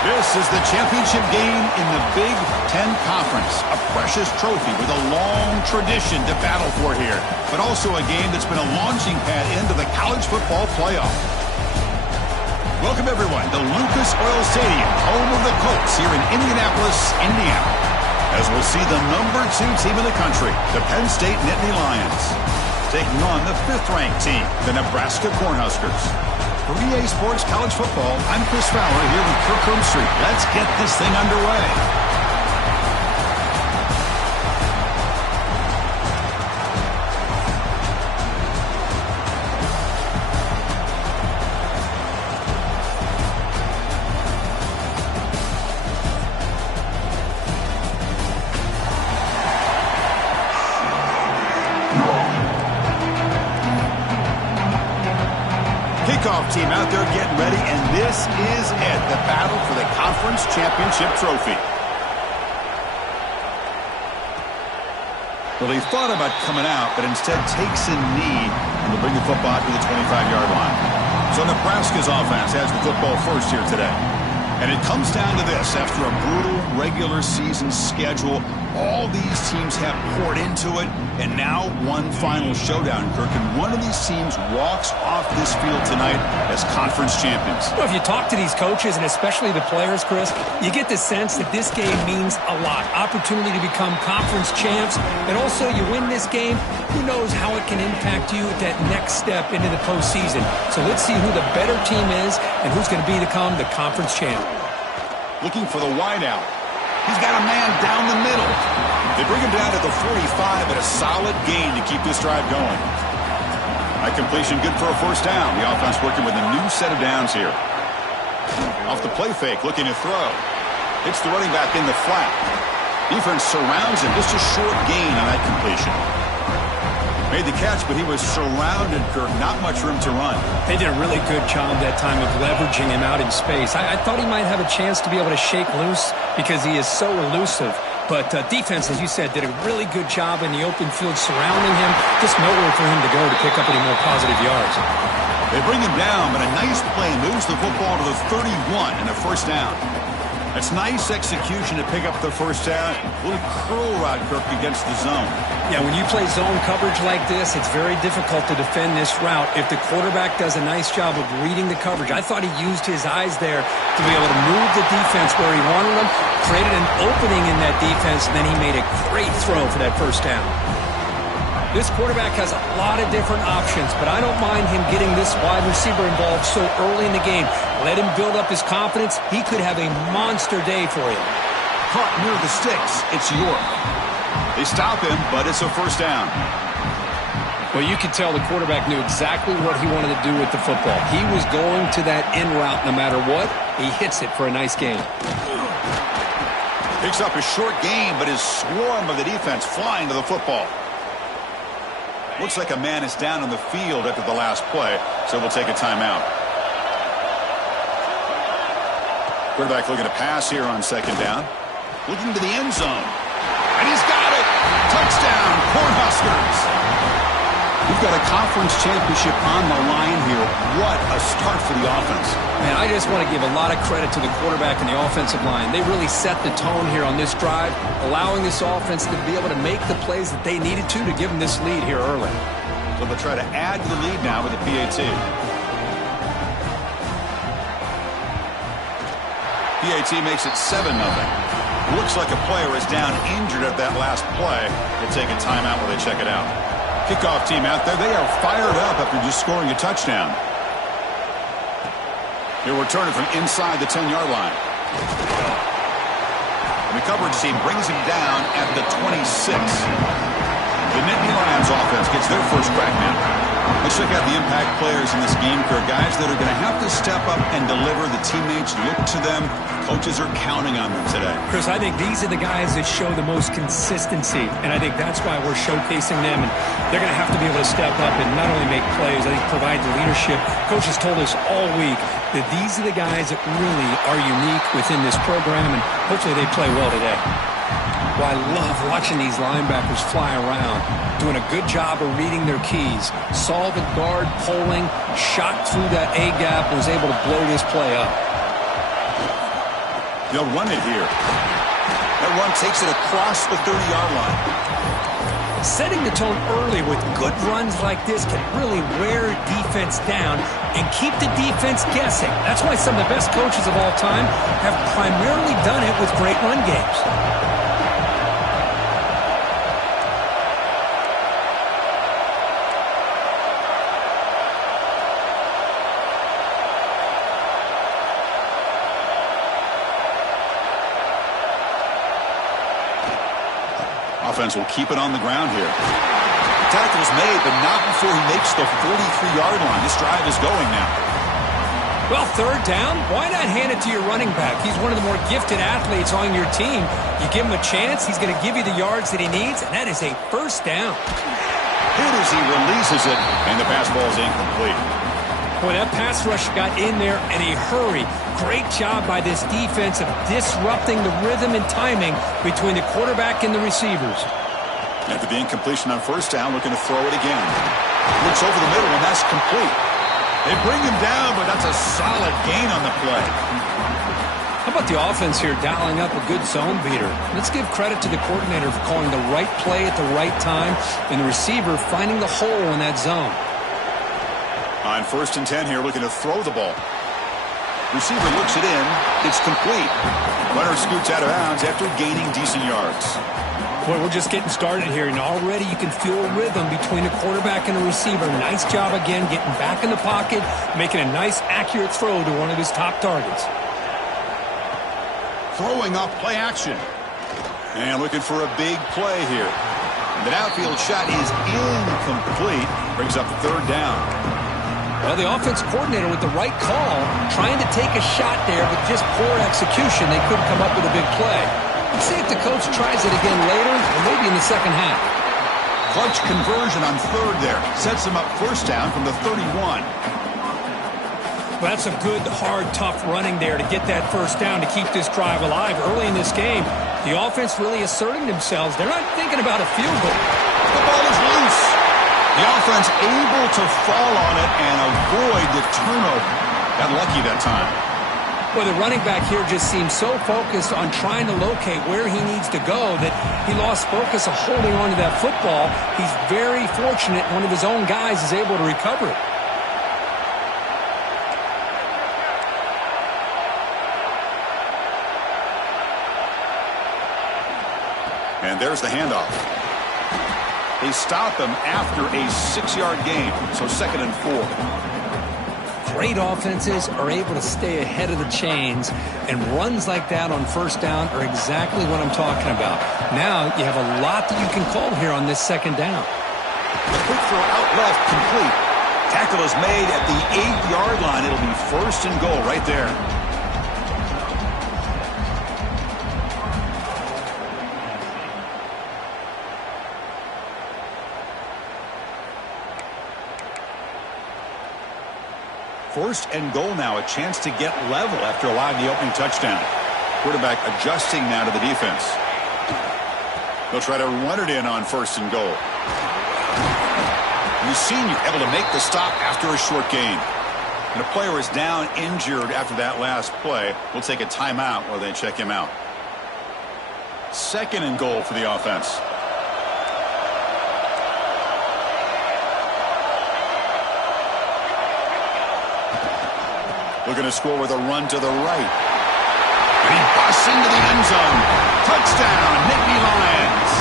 This is the championship game in the Big Ten Conference. A precious trophy with a long tradition to battle for here. But also a game that's been a launching pad into the college football playoff. Welcome, everyone, to Lucas Oil Stadium, home of the Colts here in Indianapolis, Indiana. As we'll see the number 2 team in the country, the Penn State Nittany Lions, taking on the 5th-ranked team, the Nebraska Cornhuskers. For EA Sports College Football, I'm Chris Fowler here with Kirkland Street. Let's get this thing underway. Kickoff team out there getting ready, and this is it, the battle for the conference championship trophy. Well, he thought about coming out, but instead takes a knee and will bring the football to the 25-yard line. So Nebraska's offense has the football first here today. And it comes down to this. After a brutal regular season schedule, all these teams have poured into it, and now one final showdown, Kirk. And one of these teams walks off this field tonight as conference champions. Well, if you talk to these coaches, and especially the players, Chris, you get the sense that this game means a lot. Opportunity to become conference champs, and also you win this game, who knows how it can impact you at that next step into the postseason. So let's see who the better team is and who's going to become the conference champ. Looking for the wideout. He's got a man down the middle. They bring him down to the 45 at a solid gain to keep this drive going. High completion, good for a first down. The offense working with a new set of downs here. Off the play fake, looking to throw. Hits the running back in the flat. Defense surrounds him. Just a short gain on that completion. Made the catch, but he was surrounded, Kirk. Not much room to run. They did a really good job that time of leveraging him out in space. I thought he might have a chance to be able to shake loose because he is so elusive. But defense, as you said, did a really good job in the open field surrounding him. Just nowhere for him to go to pick up any more positive yards. They bring him down, but a nice play moves the football to the 31 and a first down. That's nice execution to pick up the first down. A little curl route, Kirk, against the zone. Yeah, when you play zone coverage like this, it's very difficult to defend this route if the quarterback does a nice job of reading the coverage. I thought he used his eyes there to be able to move the defense where he wanted them, created an opening in that defense, and then he made a great throw for that first down. This quarterback has a lot of different options, but I don't mind him getting this wide receiver involved so early in the game. Let him build up his confidence. He could have a monster day for you. Caught near the sticks. It's York. They stop him, but it's a first down. Well, you could tell the quarterback knew exactly what he wanted to do with the football. He was going to that in route no matter what. He hits it for a nice gain. Picks up a short gain, but his swarm of the defense flying to the football. Looks like a man is down on the field after the last play, so we'll take a timeout. Quarterback looking to pass here on second down. Looking to the end zone. And he's got it! Touchdown, Cornhuskers! We've got a conference championship on the line here. What a start for the offense. Man, I just want to give a lot of credit to the quarterback and the offensive line. They really set the tone here on this drive, allowing this offense to be able to make the plays that they needed to give them this lead here early. So they'll try to add to the lead now with the PAT. PAT makes it 7-0. Looks like a player is down injured at that last play. They'll take a timeout while they check it out. Kickoff team out there. They are fired up after just scoring a touchdown. They're returning from inside the 10-yard line. And the coverage team brings him down at the 26. The Nittany Lions offense gets their first crack now. Let's check out the impact players in this game, Kirk. Guys that are going to have to step up and deliver. The teammates look to them. Coaches are counting on them today. Chris, I think these are the guys that show the most consistency, and I think that's why we're showcasing them. And they're going to have to be able to step up and not only make plays, I think provide the leadership. Coaches told us all week that these are the guys that really are unique within this program, and hopefully they play well today. Well, I love watching these linebackers fly around, doing a good job of reading their keys. Saw the guard pulling, shot through that A-gap, and was able to blow this play up. They'll run it here. That run takes it across the 30-yard line. Setting the tone early with good runs like this can really wear defense down and keep the defense guessing. That's why some of the best coaches of all time have primarily done it with great run games. Offense will keep it on the ground here. The tackle is made, but not before he makes the 43-yard line. This drive is going now. Well, third down, why not hand it to your running back? He's one of the more gifted athletes on your team. You give him a chance, he's going to give you the yards that he needs, and that is a first down. Hit as he releases it, and the pass ball is incomplete. Boy, that pass rush got in there in a hurry. Great job by this defense of disrupting the rhythm and timing between the quarterback and the receivers. After the incompletion on first down, looking to throw it again. Looks over the middle, and that's complete. They bring him down, but that's a solid gain on the play. How about the offense here dialing up a good zone beater? Let's give credit to the coordinator for calling the right play at the right time and the receiver finding the hole in that zone. On 1st and 10 here, looking to throw the ball. Receiver looks it in. It's complete. Runner scoots out of bounds after gaining decent yards. Boy, we're just getting started here, and already you can feel a rhythm between the quarterback and the receiver. Nice job again getting back in the pocket, making a nice, accurate throw to one of his top targets. Throwing off play action. And looking for a big play here. The outfield shot is incomplete. Brings up third down. Well, the offense coordinator with the right call, trying to take a shot there, but just poor execution. They couldn't come up with a big play. Let's see if the coach tries it again later, or maybe in the second half. Clutch conversion on third there. Sets him up first down from the 31. Well, that's a good, hard, tough running there to get that first down to keep this drive alive. Early in this game, the offense really asserting themselves. They're not thinking about a field goal. The ball is loose. The offense able to fall on it and avoid the turnover. Got lucky that time. Well, the running back here just seems so focused on trying to locate where he needs to go that he lost focus of holding on to that football. He's very fortunate one of his own guys is able to recover it. And there's the handoff. They stop him after a 6-yard gain, so 2nd and 4. Great offenses are able to stay ahead of the chains, and runs like that on first down are exactly what I'm talking about. Now you have a lot that you can call here on this 2nd down. The quick throw out left, complete. Tackle is made at the 8-yard line. It'll be 1st and goal right there. First and goal now, a chance to get level after allowing the opening touchdown. Quarterback adjusting now to the defense. They'll try to run it in on 1st and goal. The senior able to make the stop after a short gain. And a player is down injured after that last play. We'll take a timeout while they check him out. 2nd and goal for the offense. Looking to score with a run to the right. And he busts into the end zone. Touchdown, Nittany Lions.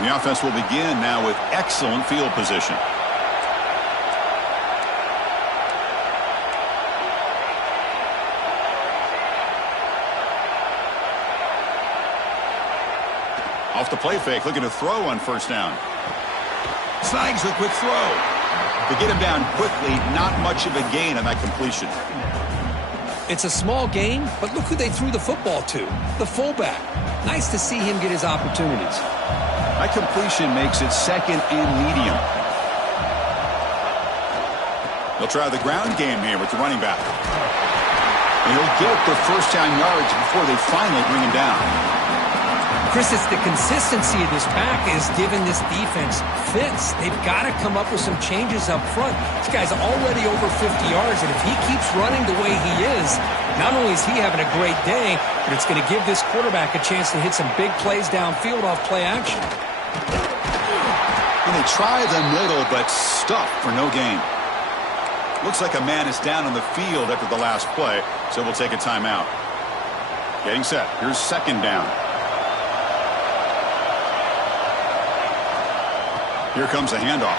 The offense will begin now with excellent field position. Off the play fake, looking to throw on 1st down. Snags the quick throw. To get him down quickly, not much of a gain on that completion. It's a small gain, but look who they threw the football to, the fullback. Nice to see him get his opportunities. That completion makes it 2nd and medium. They'll try the ground game here with the running back. And he'll get the 1st down yards before they finally bring him down. Chris, it's the consistency of this back is giving this defense fits. They've got to come up with some changes up front. This guy's already over 50 yards, and if he keeps running the way he is, not only is he having a great day, but it's going to give this quarterback a chance to hit some big plays downfield off play action. And they try the middle, but stuffed for no gain. Looks like a man is down on the field after the last play, so we'll take a timeout. Getting set. Here's second down. Here comes a handoff.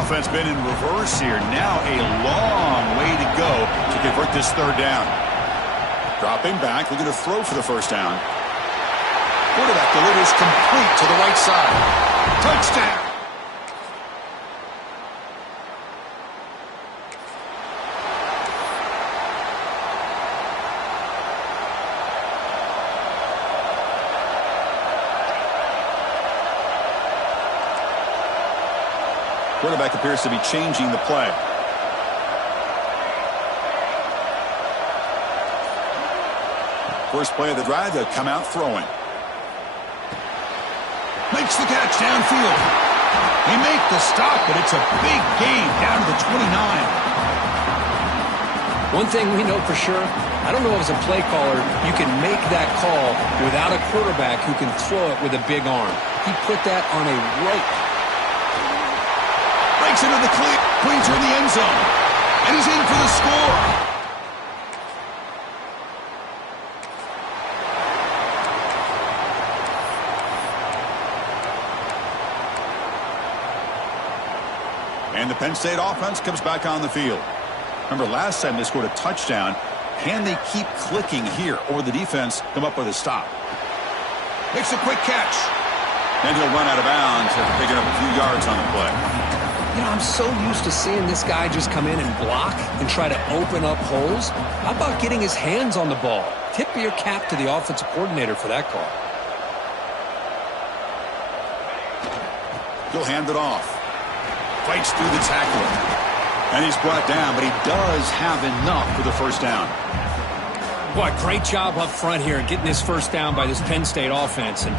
Offense been in reverse here. Now a long way to go to convert this third down. Dropping back, looking to throw for the first down. Quarterback delivers complete to the right side. Touchdown! Quarterback appears to be changing the play. First play of the drive, they'll come out throwing. Makes the catch downfield. He made the stop, but it's a big gain down to the 29. One thing we know for sure, I don't know if as a play caller you can make that call without a quarterback who can throw it with a big arm. He put that on a rope. Breaks into the clear, Queens are in the end zone, and he's in for the score. And the Penn State offense comes back on the field. Remember, last time they scored a touchdown. Can they keep clicking here, or the defense come up with a stop? Makes a quick catch. And he'll run out of bounds after picking up a few yards on the play. You know, I'm so used to seeing this guy just come in and block and try to open up holes. How about getting his hands on the ball? Tip your cap to the offensive coordinator for that call. He'll hand it off. Fights through the tackler. And he's brought down, but he does have enough for the first down. Boy, great job up front here getting this first down by this Penn State offense. And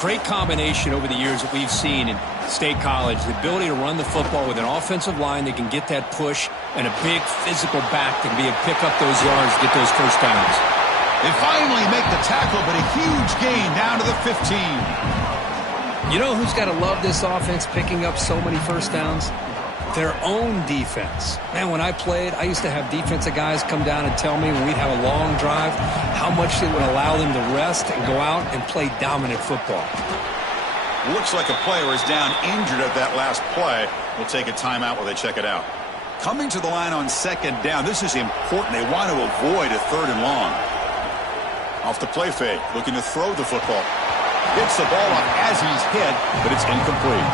great combination over the years that we've seen in State College. The ability to run the football with an offensive line that can get that push and a big physical back to be able to pick up those yards, get those first downs. They finally make the tackle, but a huge gain down to the 15. You know who's got to love this offense picking up so many first downs? Their own defense. Man, when I played, I used to have defensive guys come down and tell me when we'd have a long drive how much it would allow them to rest and go out and play dominant football. Looks like a player is down injured at that last play. We'll take a timeout while they check it out. Coming to the line on second down. This is important. They want to avoid a third and long. Off the play fake, looking to throw the football. Hits the ball up as he's hit, but it's incomplete.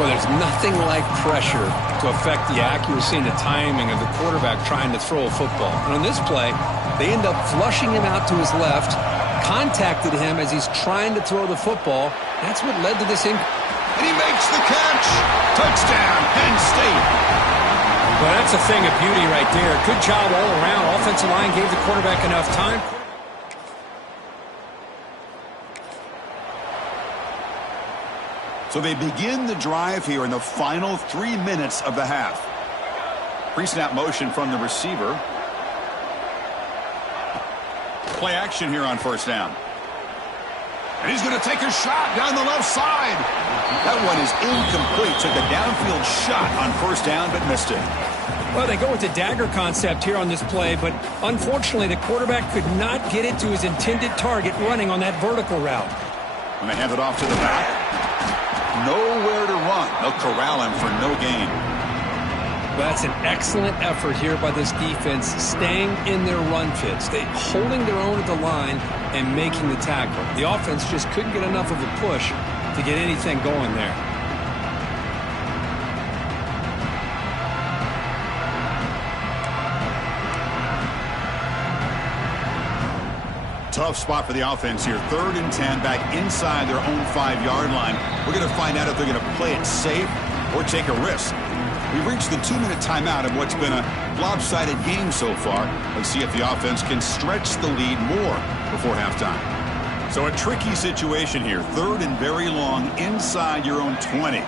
Well, there's nothing like pressure to affect the accuracy and the timing of the quarterback trying to throw a football. And on this play, they end up flushing him out to his left, contacted him as he's trying to throw the football. That's what led to this And he makes the catch. Touchdown, Penn State. Well, that's a thing of beauty right there. Good job all around. Offensive line gave the quarterback enough time. So they begin the drive here in the final 3 minutes of the half. Pre-snap motion from the receiver. Play action here on first down. And he's going to take a shot down the left side. That one is incomplete. Took a downfield shot on first down, but missed it. Well, they go with the dagger concept here on this play, but unfortunately the quarterback could not get it to his intended target running on that vertical route. And they hand it off to the back. Nowhere to run. They'll corral him for no gain. That's an excellent effort here by this defense, staying in their run fits. They holding their own at the line and making the tackle. The offense just couldn't get enough of a push to get anything going there. Tough spot for the offense here. 3rd and 10 back inside their own 5-yard line. We're going to find out if they're going to play it safe or take a risk. We've reached the 2-minute timeout of what's been a lopsided game so far. Let's see if the offense can stretch the lead more before halftime. So a tricky situation here. 3rd and very long inside your own 20.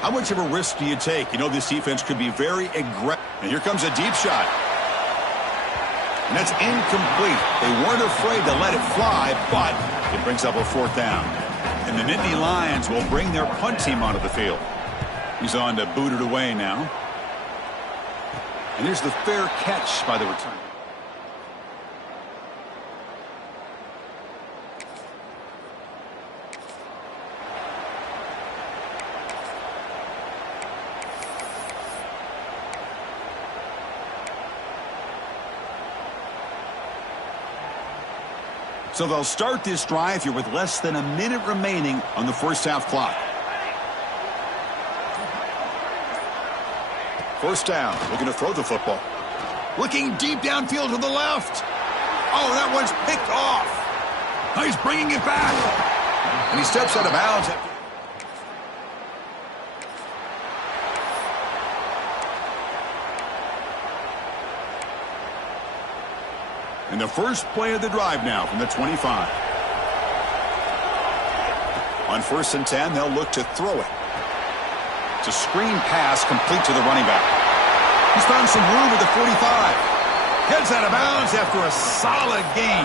How much of a risk do you take? You know this defense could be very aggressive. And here comes a deep shot. And that's incomplete. They weren't afraid to let it fly, but it brings up a 4th down. And the Nittany Lions will bring their punt team onto the field. He's on to boot it away now. And there's the fair catch by the return. So they'll start this drive here with less than a minute remaining on the first half clock. First down, looking to throw the football. Looking deep downfield to the left. Oh, that one's picked off. Oh, he's bringing it back. And he steps out of bounds. And the first play of the drive now from the 25. On 1st and 10, they'll look to throw it. It's a screen pass complete to the running back. He's found some room at the 45. Heads out of bounds after a solid gain.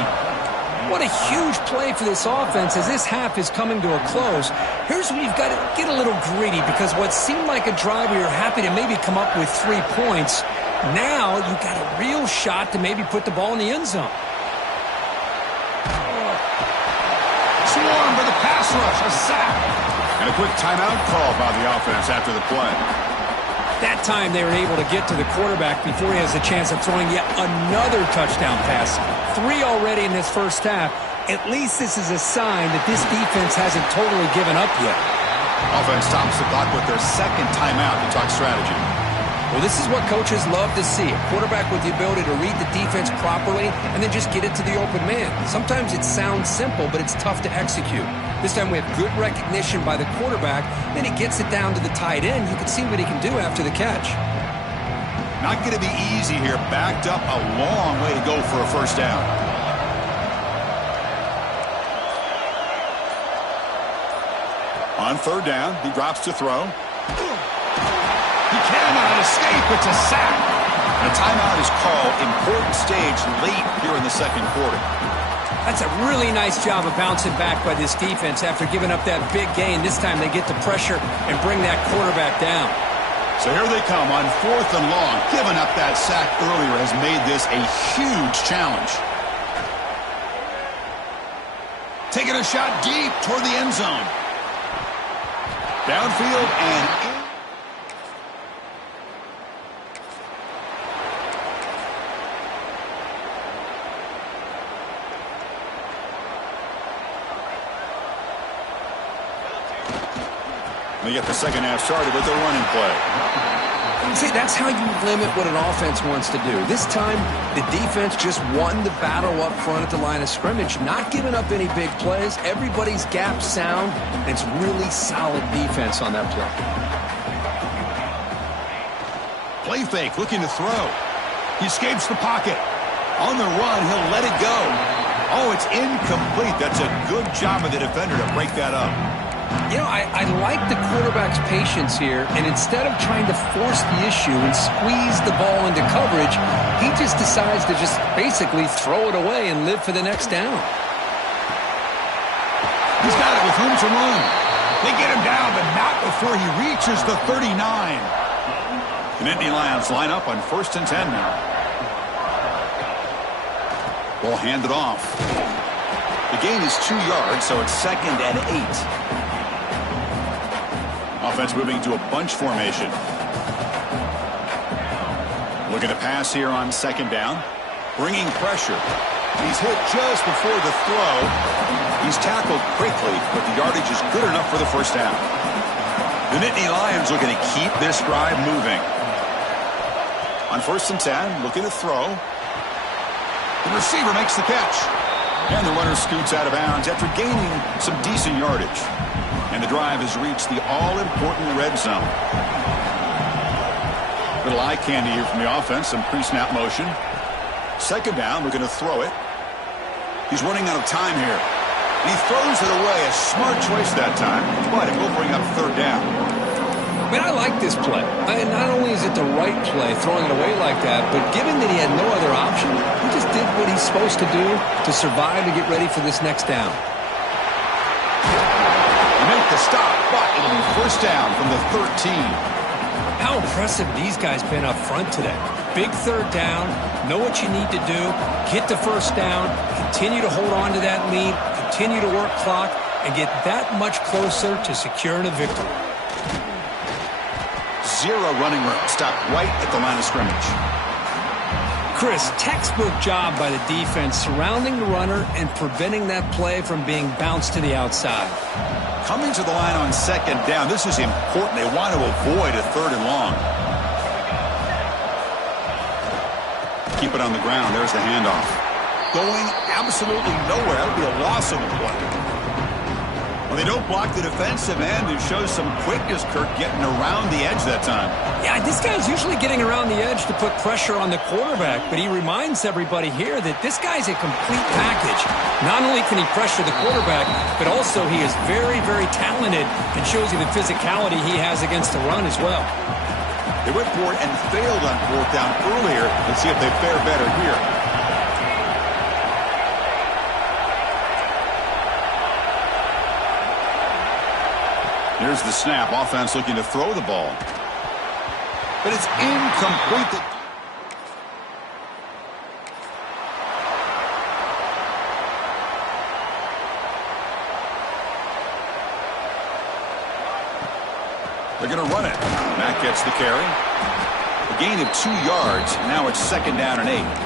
What a huge play for this offense as this half is coming to a close. Here's where you've got to get a little gritty because what seemed like a drive where you're happy to maybe come up with 3 points, now you've got a real shot to maybe put the ball in the end zone. Swarm for the pass rush, a sack. And a quick timeout call by the offense after the play. That time they were able to get to the quarterback before he has a chance of throwing yet another touchdown pass. 3 already in this first half. At least this is a sign that this defense hasn't totally given up yet. Offense stops the clock with their 2nd timeout to talk strategy. Well, this is what coaches love to see. A quarterback with the ability to read the defense properly and then just get it to the open man. Sometimes it sounds simple, but it's tough to execute. This time we have good recognition by the quarterback. Then he gets it down to the tight end. You can see what he can do after the catch. Not going to be easy here. Backed up a long way to go for a first down. On 3rd down, he drops to throw. He cannot escape. It's a sack. And a timeout is called. Important stage late here in the 2nd quarter. That's a really nice job of bouncing back by this defense after giving up that big gain. This time they get the pressure and bring that quarterback down. So here they come on 4th and long. Giving up that sack earlier has made this a huge challenge. Taking a shot deep toward the end zone. Downfield and in. They get the 2nd half started with a running play. See, that's how you limit what an offense wants to do. This time, the defense just won the battle up front at the line of scrimmage, not giving up any big plays. Everybody's gap sound, and it's really solid defense on that play. Play fake, looking to throw. He escapes the pocket. On the run, he'll let it go. Oh, it's incomplete. That's a good job of the defender to break that up. You know, I like the quarterback's patience here, and instead of trying to force the issue and squeeze the ball into coverage, he just decides to just basically throw it away and live for the next down. He's got it with room to run. They get him down, but not before he reaches the 39. The Nittany Lions line up on 1st and 10 now. Ball handed off. The gain is 2 yards, so it's 2nd and 8. Offense moving to a bunch formation. Looking to pass here on 2nd down. Bringing pressure. He's hit just before the throw. He's tackled quickly, but the yardage is good enough for the first down. The Nittany Lions looking to keep this drive moving. On 1st and 10, looking to throw. The receiver makes the catch. And the runner scoots out of bounds after gaining some decent yardage. And the drive has reached the all-important red zone. Little eye candy here from the offense, some pre-snap motion. Second down, we're going to throw it. He's running out of time here. And he throws it away. A smart choice that time, but it will bring up third down. Man, I like this play. Not only is it the right play, throwing it away like that, but given that he had no other option, he just did what he's supposed to do to survive and get ready for this next down. He make the stop, but it'll be first down from the 13. How impressive these guys been up front today. Big third down, know what you need to do, get the first down, continue to hold on to that lead, continue to work clock, and get that much closer to securing a victory. Zero running room. Stopped right at the line of scrimmage. Chris, textbook job by the defense surrounding the runner and preventing that play from being bounced to the outside. Coming to the line on second down. This is important. They want to avoid a third and long. Keep it on the ground. There's the handoff. Going absolutely nowhere. That'll be a loss of the play. Well, they don't block the defensive end and show some quickness, Kirk, getting around the edge that time. Yeah, this guy's usually getting around the edge to put pressure on the quarterback, but he reminds everybody here that this guy's a complete package. Not only can he pressure the quarterback, but also he is very, very talented and shows you the physicality he has against the run as well. They went for it and failed on fourth down earlier. Let's see if they fare better here. Here's the snap. Offense looking to throw the ball. But it's incomplete. They're going to run it. Matt gets the carry. A gain of 2 yards. Now it's second down and 8.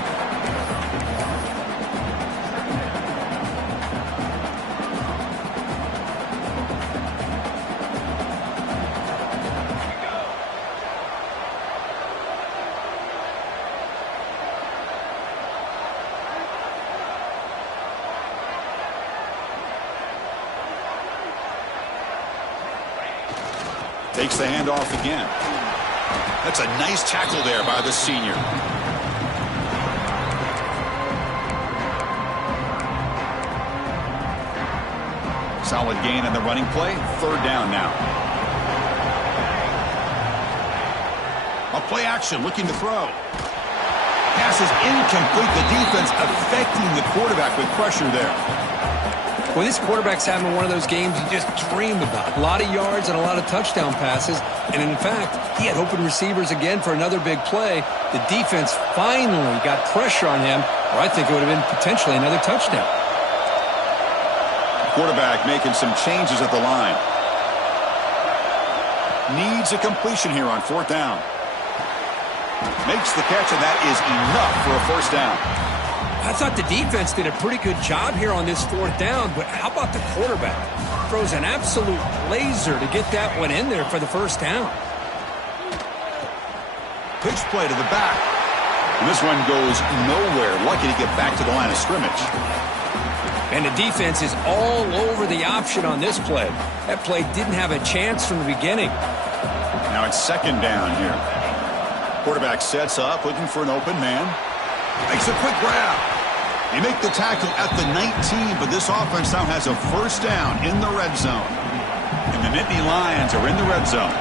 Takes the handoff again. That's a nice tackle there by the senior. Solid gain on the running play. Third down now. A play action looking to throw. Pass is incomplete. The defense affecting the quarterback with pressure there. Well, this quarterback's having one of those games you just dream about. A lot of yards and a lot of touchdown passes. And in fact, he had open receivers again for another big play. The defense finally got pressure on him, or I think it would have been potentially another touchdown. Quarterback making some changes at the line. Needs a completion here on fourth down. Makes the catch, and that is enough for a first down. I thought the defense did a pretty good job here on this fourth down, but how about the quarterback? Throws an absolute laser to get that one in there for the first down. Pitch play to the back. And this one goes nowhere. Lucky to get back to the line of scrimmage. And the defense is all over the option on this play. That play didn't have a chance from the beginning. Now it's second down here. Quarterback sets up, looking for an open man. Makes a quick grab. They make the tackle at the 19, but this offense now has a first down in the red zone. And the Nittany Lions are in the red zone.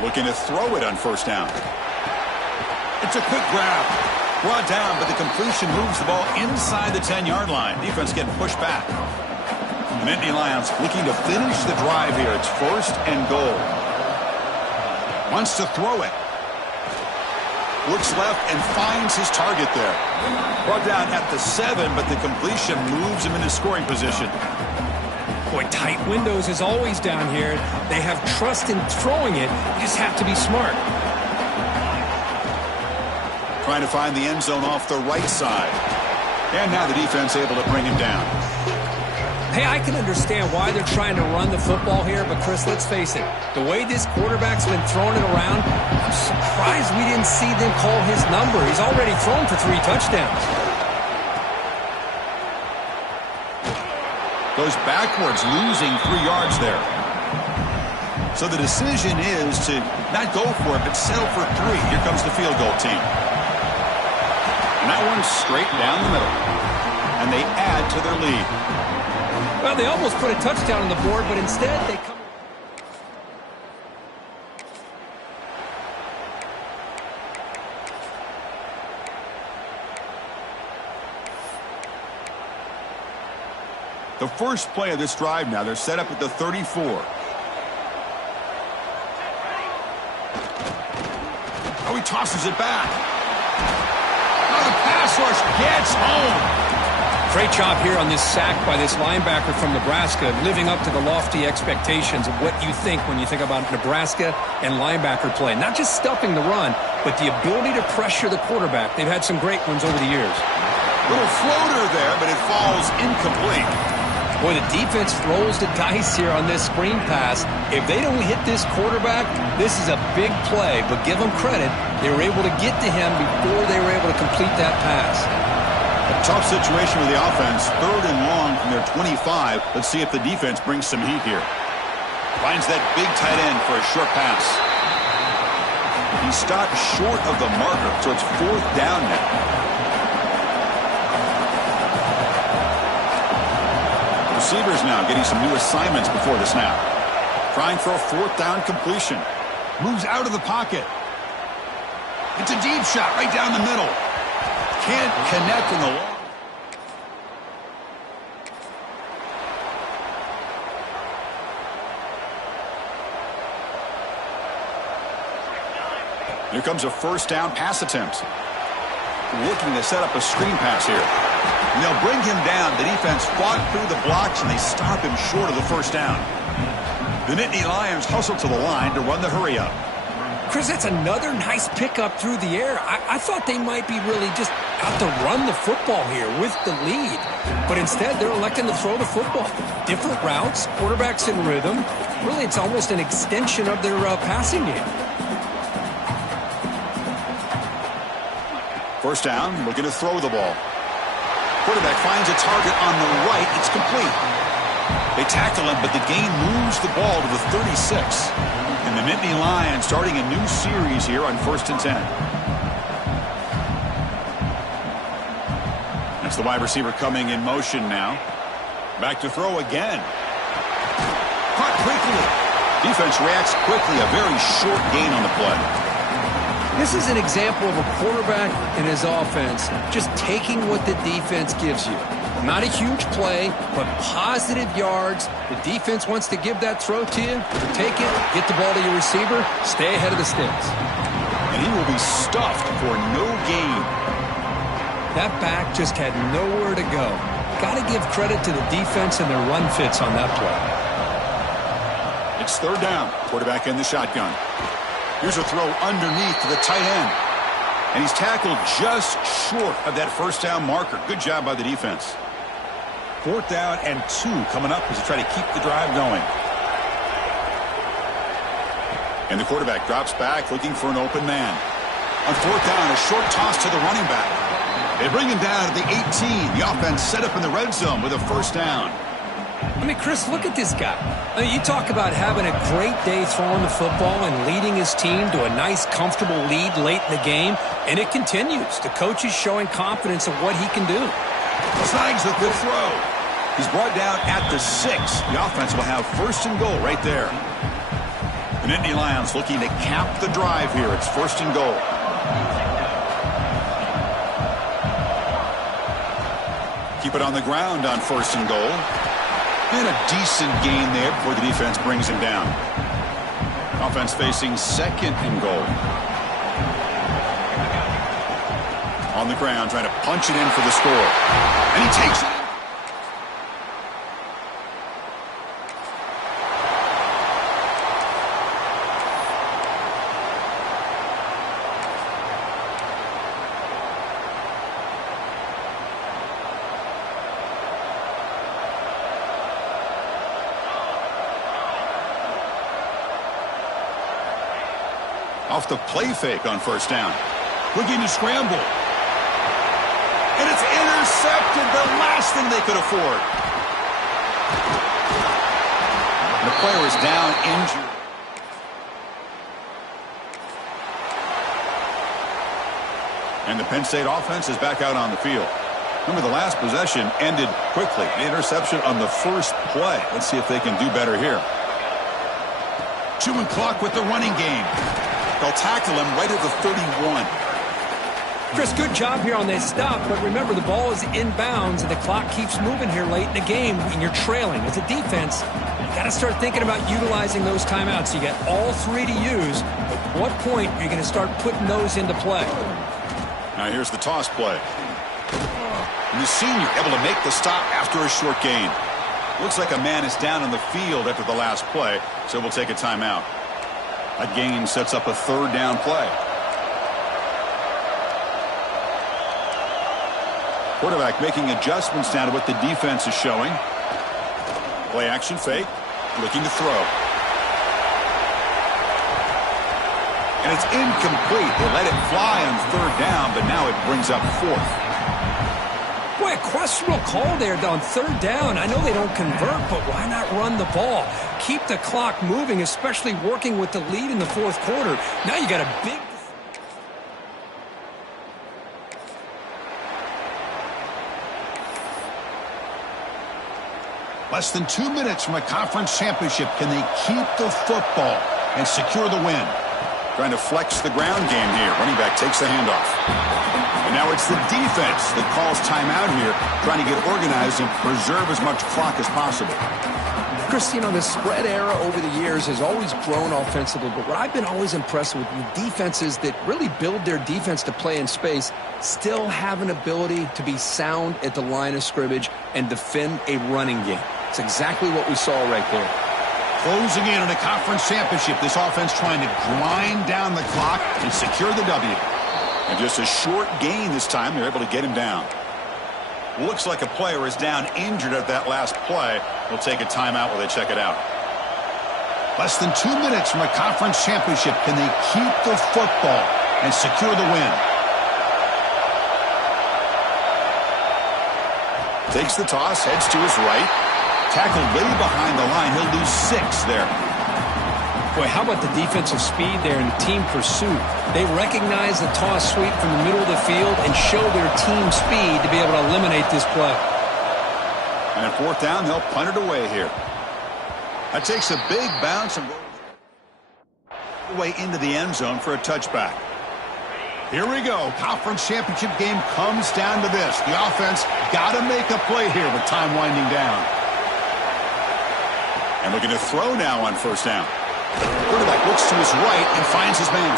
Looking to throw it on first down. It's a quick grab. Brought down, but the completion moves the ball inside the 10-yard line. Defense getting pushed back. The Nittany Lions looking to finish the drive here. It's first and goal. Wants to throw it. Looks left and finds his target there. Brought down at the 7, but the completion moves him into scoring position. Boy, tight windows is always down here. They have trust in throwing it. You just have to be smart. Trying to find the end zone off the right side. And now the defense able to bring him down. Hey, I can understand why they're trying to run the football here, but Chris, let's face it. The way this quarterback's been throwing it around, I'm surprised we didn't see them call his number. He's already thrown for 3 touchdowns. Goes backwards, losing 3 yards there. So the decision is to not go for it, but settle for 3. Here comes the field goal team. And that one's straight down the middle. And they add to their lead. Well, they almost put a touchdown on the board, but instead they come. The first play of this drive now, they're set up at the 34. Oh, he tosses it back. Oh, the pass rush gets home. Great job here on this sack by this linebacker from Nebraska, living up to the lofty expectations of what you think when you think about Nebraska and linebacker play. Not just stuffing the run, but the ability to pressure the quarterback. They've had some great ones over the years. Little floater there, but it falls incomplete. Boy, the defense rolls the dice here on this screen pass. If they don't hit this quarterback, this is a big play. But give them credit, they were able to get to him before they were able to complete that pass. A tough situation with the offense. 3rd and long from their 25. Let's see if the defense brings some heat here. Finds that big tight end for a short pass. He stopped short of the marker, so it's 4th down now. Receivers now getting some new assignments before the snap. Trying for a 4th down completion. Moves out of the pocket. It's a deep shot right down the middle. Can't connect in the long. Here comes a 1st down pass attempt. Looking to set up a screen pass here. And they'll bring him down. The defense fought through the blocks, and they stop him short of the 1st down. The Nittany Lions hustle to the line to run the hurry-up. Chris, that's another nice pickup through the air. I thought they might be really just out to run the football here with the lead. But instead, they're electing to throw the football. Different routes, quarterbacks in rhythm. Really, it's almost an extension of their passing game. 1st down, looking to throw the ball. Quarterback finds a target on the right. It's complete. They tackle him, but the gain moves the ball to the 36. And the Nittany Lions starting a new series here on 1st and 10. That's the wide receiver coming in motion now. Back to throw again. Caught quickly. Defense reacts quickly. A very short gain on the play. This is an example of a quarterback and his offense just taking what the defense gives you. Not a huge play, but positive yards. The defense wants to give that throw to you. Take it, get the ball to your receiver, stay ahead of the sticks. And he will be stuffed for no gain. That back just had nowhere to go. Got to give credit to the defense and their run fits on that play. It's 3rd down. Quarterback in the shotgun. Here's a throw underneath to the tight end. And he's tackled just short of that 1st down marker. Good job by the defense. 4th down and 2 coming up as they try to keep the drive going. And the quarterback drops back looking for an open man. On 4th down, a short toss to the running back. They bring him down to the 18. The offense set up in the red zone with a 1st down. I mean, Chris, look at this guy. I mean, you talk about having a great day throwing the football and leading his team to a nice, comfortable lead late in the game, and it continues. The coach is showing confidence of what he can do. Snags the good throw. He's brought down at the 6. The offense will have 1st and goal right there. The Nittany Lions looking to cap the drive here. It's 1st and goal. Keep it on the ground on 1st and goal. And a decent gain there before the defense brings him down. Offense facing 2nd and goal. On the ground, trying to punch it in for the score. And he takes it. Off the play fake on 1st down. Looking to scramble. And it's intercepted. The last thing they could afford. The player is down injured. And the Penn State offense is back out on the field. Remember, the last possession ended quickly. The interception on the first play. Let's see if they can do better here. Chewing clock with the running game. They'll tackle him right at the 31. Chris, good job here on that stop, but remember, the ball is inbounds, and the clock keeps moving here late in the game, and you're trailing. As a defense, you got to start thinking about utilizing those timeouts. You got all three to use. At what point are you going to start putting those into play? Now here's the toss play. And the senior able to make the stop after a short gain. Looks like a man is down on the field after the last play, so we'll take a timeout. That gain sets up a third down play. Quarterback making adjustments now to what the defense is showing. Play action fake, looking to throw. And it's incomplete. They let it fly on third down, but now it brings up fourth. Boy, a questionable call there on third down. I know they don't convert, but why not run the ball? Keep the clock moving, especially working with the lead in the fourth quarter. Now you got a big... Less than 2 minutes from a conference championship. Can they keep the football and secure the win? Trying to flex the ground game here. Running back takes the handoff. And now it's the defense that calls timeout here, trying to get organized and preserve as much clock as possible. Chris, you know, the spread era over the years has always grown offensively, but what I've been always impressed with defenses that really build their defense to play in space still have an ability to be sound at the line of scrimmage and defend a running game. It's exactly what we saw right there. Closing in on a conference championship, this offense trying to grind down the clock and secure the W. And just a short gain this time, they're able to get him down. Looks like a player is down injured at that last play. We'll take a timeout while they check it out. Less than 2 minutes from a conference championship. Can they keep the football and secure the win? Takes the toss, heads to his right. Tackled way behind the line. He'll lose 6 there. Boy, how about the defensive speed there and the team pursuit? They recognize the toss sweep from the middle of the field and show their team speed to be able to eliminate this play. And at fourth down, they'll punt it away here. That takes a big bounce and goes away into the end zone for a touchback. Here we go. Conference championship game comes down to this. The offense got to make a play here with time winding down. And looking to throw now on first down. Quarterback looks to his right and finds his man.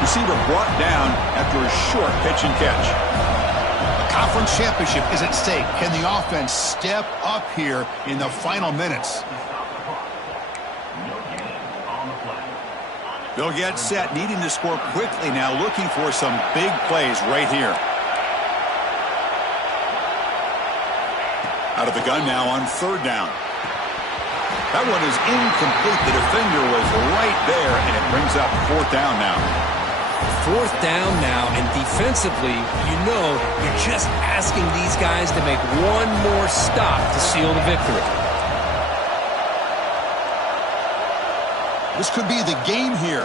Receiver brought down after a short pitch and catch. A conference championship is at stake. Can the offense step up here in the final minutes? They'll get set, needing to score quickly now, looking for some big plays right here. Out of the gun now on third down. That one is incomplete. The defender was right there, and it brings up fourth down now. Fourth down now, and defensively, you know you're just asking these guys to make one more stop to seal the victory. This could be the game here.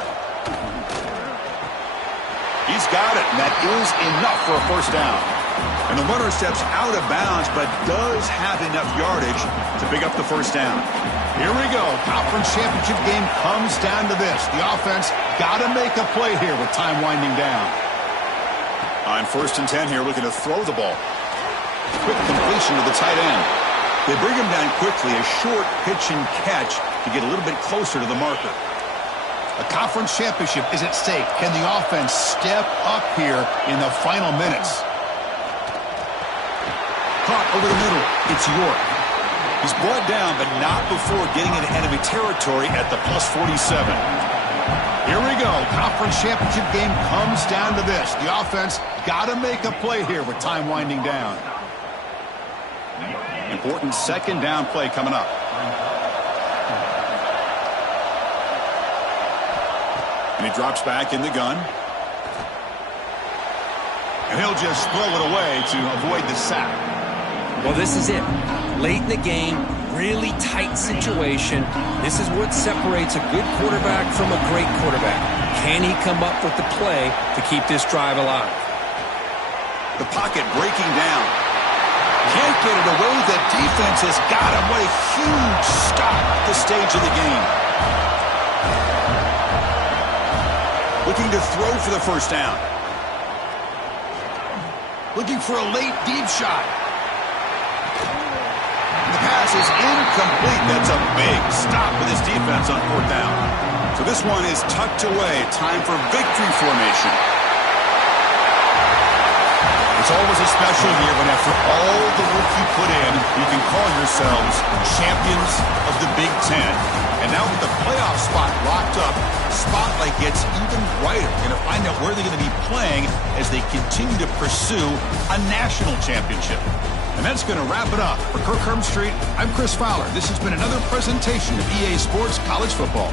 He's got it, and that is enough for a first down. And the runner steps out of bounds, but does have enough yardage to pick up the first down. Here we go. Conference championship game comes down to this. The offense got to make a play here with time winding down. On first and 10 here, looking to throw the ball. Quick completion to the tight end. They bring him down quickly, a short pitch and catch to get a little bit closer to the marker. A conference championship is at stake. Can the offense step up here in the final minutes? Caught over the middle. It's York. He's brought down, but not before getting into enemy territory at the +47. Here we go. Conference championship game comes down to this. The offense got to make a play here with time winding down. Important second down play coming up. And he drops back in the gun. And he'll just throw it away to avoid the sack. Well, this is it. Late in the game, really tight situation. This is what separates a good quarterback from a great quarterback. Can he come up with the play to keep this drive alive? The pocket breaking down. Can't get it away. The defense has got him. What a huge stop at this stage of the game. Looking to throw for the first down. Looking for a late deep shot. The pass is incomplete. That's a big stop with his defense on fourth down. So this one is tucked away. Time for victory formation. It's always a special year when after all the work you put in, you can call yourselves champions of the Big Ten. And now with the playoff spot locked up, spotlight gets even brighter. We're going to find out where they're going to be playing as they continue to pursue a national championship. And that's going to wrap it up. For Kirk Herbstreit, I'm Chris Fowler. This has been another presentation of EA Sports College Football.